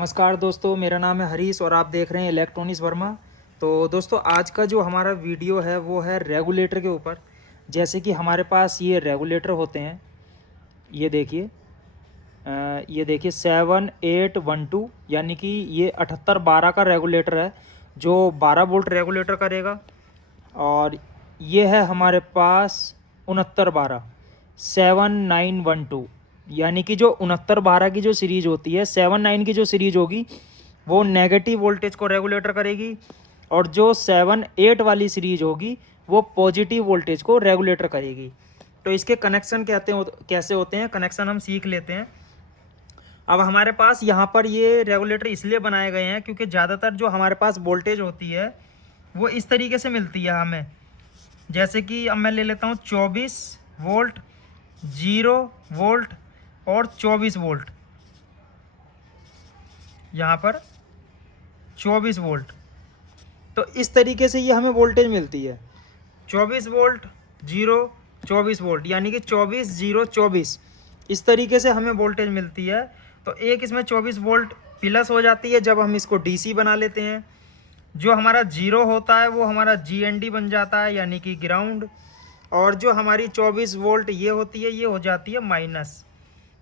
नमस्कार दोस्तों, मेरा नाम है हरीश और आप देख रहे हैं इलेक्ट्रॉनिक्स वर्मा। तो दोस्तों, आज का जो हमारा वीडियो है वो है रेगुलेटर के ऊपर। जैसे कि हमारे पास ये रेगुलेटर होते हैं, ये देखिए 7812, यानी कि ये 7812 का रेगुलेटर है जो 12 वोल्ट रेगुलेटर करेगा। और ये है हमारे पास 6912 7912, यानी कि जो 6912 की जो सीरीज होती है, 79 की जो सीरीज होगी वो नेगेटिव वोल्टेज को रेगुलेटर करेगी, और जो 78 वाली सीरीज होगी वो पॉजिटिव वोल्टेज को रेगुलेटर करेगी। तो इसके कनेक्शन कैसे होते हैं, कनेक्शन हम सीख लेते हैं। अब हमारे पास यहाँ पर ये रेगुलेटर इसलिए बनाए गए हैं क्योंकि ज़्यादातर जो हमारे पास वोल्टेज होती है वो इस तरीके से मिलती है हमें। जैसे कि अब मैं ले लेता हूँ 24 वोल्ट, 0 वोल्ट और 24 वोल्ट। यहाँ पर 24 वोल्ट, तो इस तरीके से ये हमें वोल्टेज मिलती है। 24 वोल्ट, 0, 24 वोल्ट, यानी कि 24 0 24, इस तरीके से हमें वोल्टेज मिलती है। तो एक इसमें 24 वोल्ट प्लस हो जाती है जब हम इसको डीसी बना लेते हैं। जो हमारा 0 होता है वो हमारा जीएनडी बन जाता है, यानी कि ग्राउंड। और जो हमारी 24 वोल्ट ये होती है, ये हो जाती है माइनस।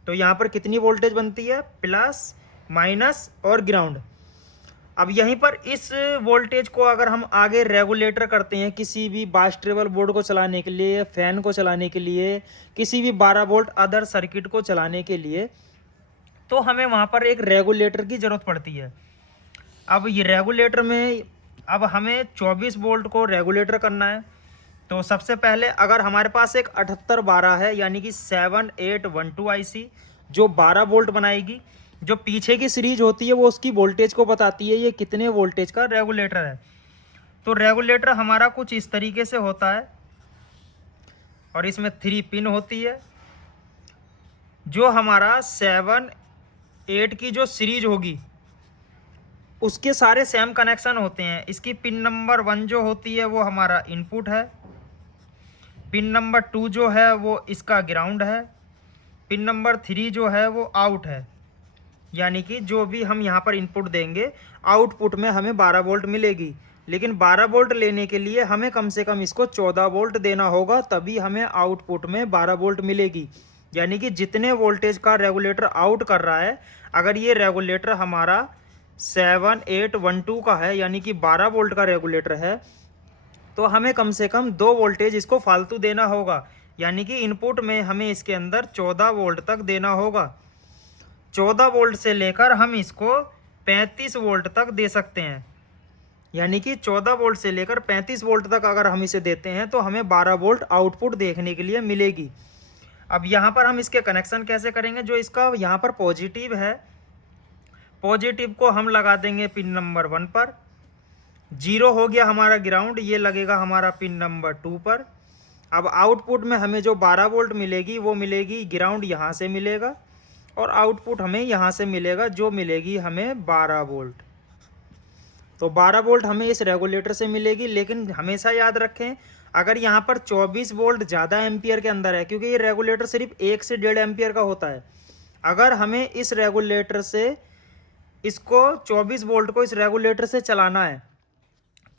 तो यहाँ पर कितनी वोल्टेज बनती है, प्लस, माइनस और ग्राउंड। अब यहीं पर इस वोल्टेज को अगर हम आगे रेगुलेटर करते हैं किसी भी बाइस्टेबल बोर्ड को चलाने के लिए, फैन को चलाने के लिए, किसी भी 12 वोल्ट अदर सर्किट को चलाने के लिए, तो हमें वहाँ पर एक रेगुलेटर की ज़रूरत पड़ती है। अब ये रेगुलेटर में अब हमें 24 वोल्ट को रेगुलेटर करना है। तो सबसे पहले अगर हमारे पास एक 7812 है, यानी कि 7812 आईसी जो 12 वोल्ट बनाएगी, जो पीछे की सीरीज होती है वो उसकी वोल्टेज को बताती है ये कितने वोल्टेज का रेगुलेटर है। तो रेगुलेटर हमारा कुछ इस तरीके से होता है और इसमें 3 पिन होती है। जो हमारा 7 8 की जो सीरीज होगी उसके सारे सेम कनेक्शन होते हैं। इसकी पिन नंबर 1 जो होती है वो हमारा इनपुट है, पिन नंबर 2 जो है वो इसका ग्राउंड है, पिन नंबर 3 जो है वो आउट है। यानी कि जो भी हम यहाँ पर इनपुट देंगे आउटपुट में हमें 12 वोल्ट मिलेगी, लेकिन 12 वोल्ट लेने के लिए हमें कम से कम इसको 14 वोल्ट देना होगा, तभी हमें आउटपुट में 12 वोल्ट मिलेगी। यानी कि जितने वोल्टेज का रेगुलेटर आउट कर रहा है, अगर ये रेगुलेटर हमारा 7812 का है, यानी कि 12 वोल्ट का रेगुलेटर है, तो हमें कम से कम 2 वोल्टेज इसको फालतू देना होगा। यानी कि इनपुट में हमें इसके अंदर 14 वोल्ट तक देना होगा। 14 वोल्ट से लेकर हम इसको 35 वोल्ट तक दे सकते हैं। यानी कि 14 वोल्ट से लेकर 35 वोल्ट तक अगर हम इसे देते हैं तो हमें 12 वोल्ट आउटपुट देखने के लिए मिलेगी। अब यहाँ पर हम इसके कनेक्शन कैसे करेंगे, जो इसका यहाँ पर पॉजिटिव है, पॉजिटिव को हम लगा देंगे पिन नंबर 1 पर। 0 हो गया हमारा ग्राउंड, ये लगेगा हमारा पिन नंबर 2 पर। अब आउटपुट में हमें जो 12 वोल्ट मिलेगी वो मिलेगी, ग्राउंड यहाँ से मिलेगा और आउटपुट हमें यहाँ से मिलेगा, जो मिलेगी हमें 12 वोल्ट। तो 12 वोल्ट हमें इस रेगुलेटर से मिलेगी। लेकिन हमेशा याद रखें, अगर यहाँ पर 24 वोल्ट ज़्यादा एम्पियर के अंदर है, क्योंकि ये रेगुलेटर सिर्फ 1 से 1.5 एम्पियर का होता है, अगर हमें इस रेगुलेटर से इसको 24 वोल्ट को इस रेगुलेटर से चलाना है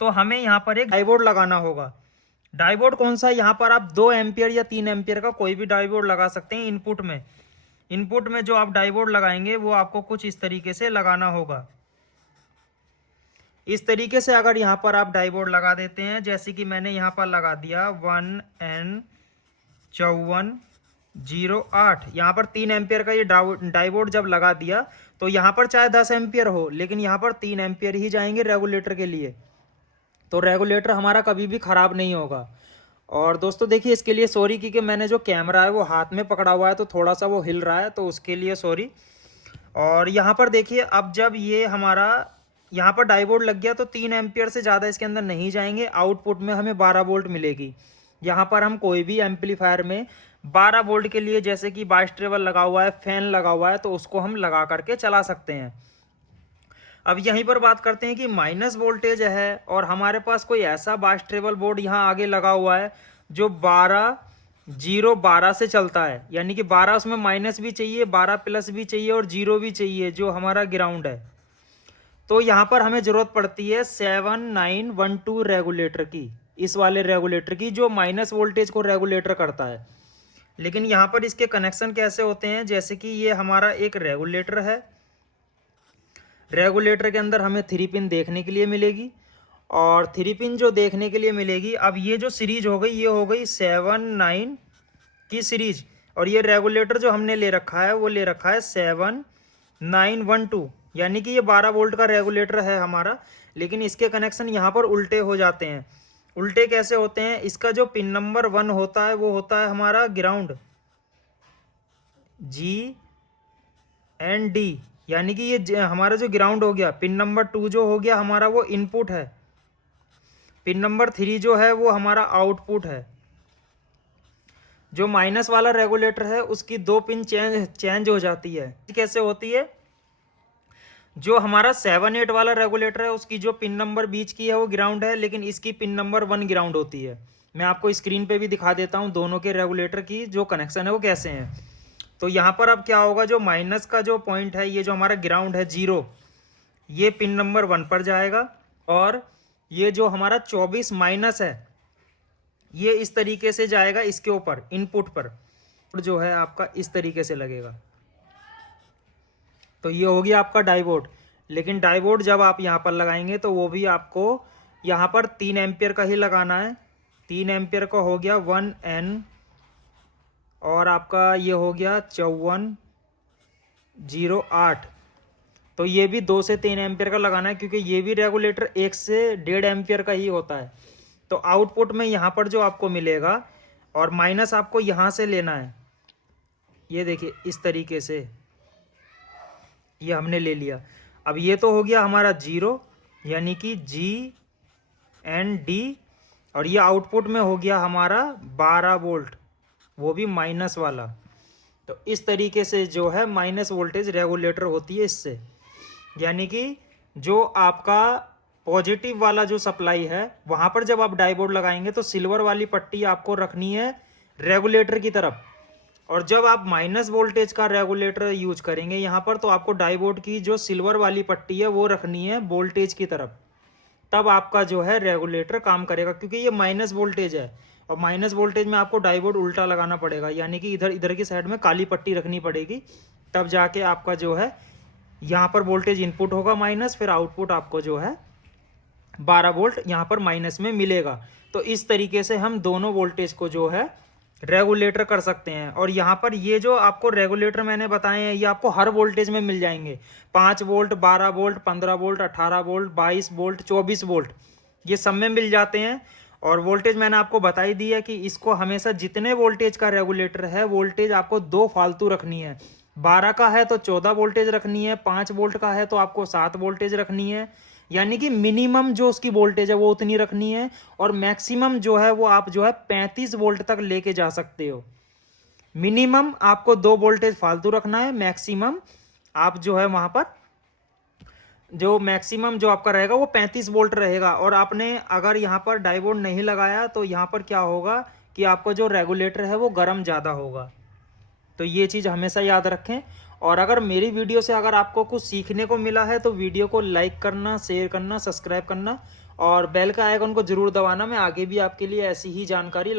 तो हमें यहाँ पर एक डायोड लगाना होगा। डायोड कौन सा, यहाँ पर आप 2 एम्पियर या 3 एम्पियर का कोई भी डायोड लगा सकते हैं। इनपुट में जो आप डायोड लगाएंगे वो आपको कुछ इस तरीके से लगाना होगा। इस तरीके से अगर यहाँ पर आप डायोड लगा देते हैं, जैसे कि मैंने यहाँ पर लगा दिया 1N5408, यहाँ पर 3 एम्पियर का ये डायोड जब लगा दिया तो यहाँ पर चाहे 10 एम्पियर हो, लेकिन यहाँ पर 3 एम्पियर ही जाएंगे रेगुलेटर के लिए। तो रेगुलेटर हमारा कभी भी ख़राब नहीं होगा। और दोस्तों देखिए, इसके लिए सॉरी, क्योंकि मैंने जो कैमरा है वो हाथ में पकड़ा हुआ है तो थोड़ा सा वो हिल रहा है, तो उसके लिए सॉरी। और यहाँ पर देखिए, अब जब ये हमारा यहाँ पर डायोड लग गया तो 3 एम्पियर से ज़्यादा इसके अंदर नहीं जाएंगे, आउटपुट में हमें 12 वोल्ट मिलेगी। यहाँ पर हम कोई भी एम्पलीफायर में 12 वोल्ट के लिए, जैसे कि बाइस्टेबल लगा हुआ है, फैन लगा हुआ है, तो उसको हम लगा करके चला सकते हैं। अब यहीं पर बात करते हैं कि माइनस वोल्टेज है और हमारे पास कोई ऐसा बाइस्टेबल बोर्ड यहाँ आगे लगा हुआ है जो 12 0 12 से चलता है, यानी कि 12 उसमें माइनस भी चाहिए, 12 प्लस भी चाहिए और 0 भी चाहिए जो हमारा ग्राउंड है। तो यहाँ पर हमें ज़रूरत पड़ती है 7912 रेगुलेटर की, इस वाले रेगुलेटर की जो माइनस वोल्टेज को रेगुलेटर करता है। लेकिन यहाँ पर इसके कनेक्शन कैसे होते हैं, जैसे कि ये हमारा एक रेगुलेटर है, रेगुलेटर के अंदर हमें 3 पिन देखने के लिए मिलेगी, और 3 पिन जो देखने के लिए मिलेगी, अब ये जो सीरीज हो गई ये हो गई 7 9 की सीरीज, और ये रेगुलेटर जो हमने ले रखा है वो ले रखा है 7912, यानी कि ये 12 वोल्ट का रेगुलेटर है हमारा। लेकिन इसके कनेक्शन यहाँ पर उल्टे हो जाते हैं। उल्टे कैसे होते हैं, इसका जो पिन नंबर 1 होता है वो होता है हमारा ग्राउंड, G एंड D, यानी कि ये हमारा जो ग्राउंड हो गया। पिन नंबर 2 जो हो गया हमारा वो इनपुट है, पिन नंबर 3 जो है वो हमारा आउटपुट है। जो माइनस वाला रेगुलेटर है उसकी 2 पिन चेंज हो जाती है। कैसे होती है, जो हमारा 7 8 वाला रेगुलेटर है उसकी जो पिन नंबर बीच की है वो ग्राउंड है, लेकिन इसकी पिन नंबर 1 ग्राउंड होती है। मैं आपको स्क्रीन पे भी दिखा देता हूँ दोनों के रेगुलेटर की जो कनेक्शन है वो कैसे हैं। तो यहाँ पर अब क्या होगा, जो माइनस का जो पॉइंट है, ये जो हमारा ग्राउंड है 0, ये पिन नंबर 1 पर जाएगा, और ये जो हमारा 24 माइनस है ये इस तरीके से जाएगा इसके ऊपर इनपुट पर, जो है आपका इस तरीके से लगेगा। तो ये हो गया आपका डाइवोड। लेकिन डाइवोड जब आप यहाँ पर लगाएंगे तो वो भी आपको यहाँ पर 3 एम्पियर का ही लगाना है। 3 एम्पियर का हो गया 1N, और आपका ये हो गया 5408। तो ये भी 2 से 3 एम्पियर का लगाना है, क्योंकि ये भी रेगुलेटर 1 से 1.5 एम्पियर का ही होता है। तो आउटपुट में यहाँ पर जो आपको मिलेगा, और माइनस आपको यहाँ से लेना है, ये देखिए इस तरीके से ये हमने ले लिया। अब ये तो हो गया हमारा 0, यानी कि G एंड D, और ये आउटपुट में हो गया हमारा 12 वोल्ट, वो भी माइनस वाला। तो इस तरीके से जो है माइनस वोल्टेज रेगुलेटर होती है इससे, यानी कि जो आपका पॉजिटिव वाला जो सप्लाई है वहाँ पर जब आप डाइवोड लगाएंगे तो सिल्वर वाली पट्टी आपको रखनी है रेगुलेटर की तरफ, और जब आप माइनस वोल्टेज का रेगुलेटर यूज करेंगे यहाँ पर तो आपको डाइवोड की जो सिल्वर वाली पट्टी है वो रखनी है वोल्टेज की तरफ। तब आपका जो है रेगुलेटर काम करेगा, क्योंकि ये माइनस वोल्टेज है, और माइनस वोल्टेज में आपको डाइवोड उल्टा लगाना पड़ेगा, यानी कि इधर की साइड में काली पट्टी रखनी पड़ेगी, तब जाके आपका जो है यहाँ पर वोल्टेज इनपुट होगा माइनस, फिर आउटपुट आपको जो है 12 वोल्ट यहाँ पर माइनस में मिलेगा। तो इस तरीके से हम दोनों वोल्टेज को जो है रेगुलेटर कर सकते हैं। और यहाँ पर ये जो आपको रेगुलेटर मैंने बताए हैं ये आपको हर वोल्टेज में मिल जाएंगे, 5 volt, 12 volt, 15 volt, 18 volt, 22 volt, 24 volt, ये सब में मिल जाते हैं। और वोल्टेज मैंने आपको बता ही दी है कि इसको हमेशा जितने वोल्टेज का रेगुलेटर है वोल्टेज आपको 2 फालतू रखनी है। 12 का है तो 14 वोल्टेज रखनी है, 5 वोल्ट का है तो आपको 7 वोल्टेज रखनी है, यानी कि मिनिमम जो उसकी वोल्टेज है वो उतनी रखनी है, और मैक्सिमम जो है वो आप जो है 35 वोल्ट तक लेके जा सकते हो। मिनिमम आपको 2 वोल्टेज फालतू रखना है, मैक्सिमम आप जो है वहां पर जो मैक्सिमम जो आपका रहेगा वो 35 वोल्ट रहेगा। और आपने अगर यहाँ पर डायोड नहीं लगाया तो यहाँ पर क्या होगा कि आपका जो रेगुलेटर है वो गर्म ज़्यादा होगा। तो ये चीज़ हमेशा याद रखें। और अगर मेरी वीडियो से अगर आपको कुछ सीखने को मिला है तो वीडियो को लाइक करना, शेयर करना, सब्सक्राइब करना और बेल का आइकन को ज़रूर दबाना। मैं आगे भी आपके लिए ऐसी ही जानकारी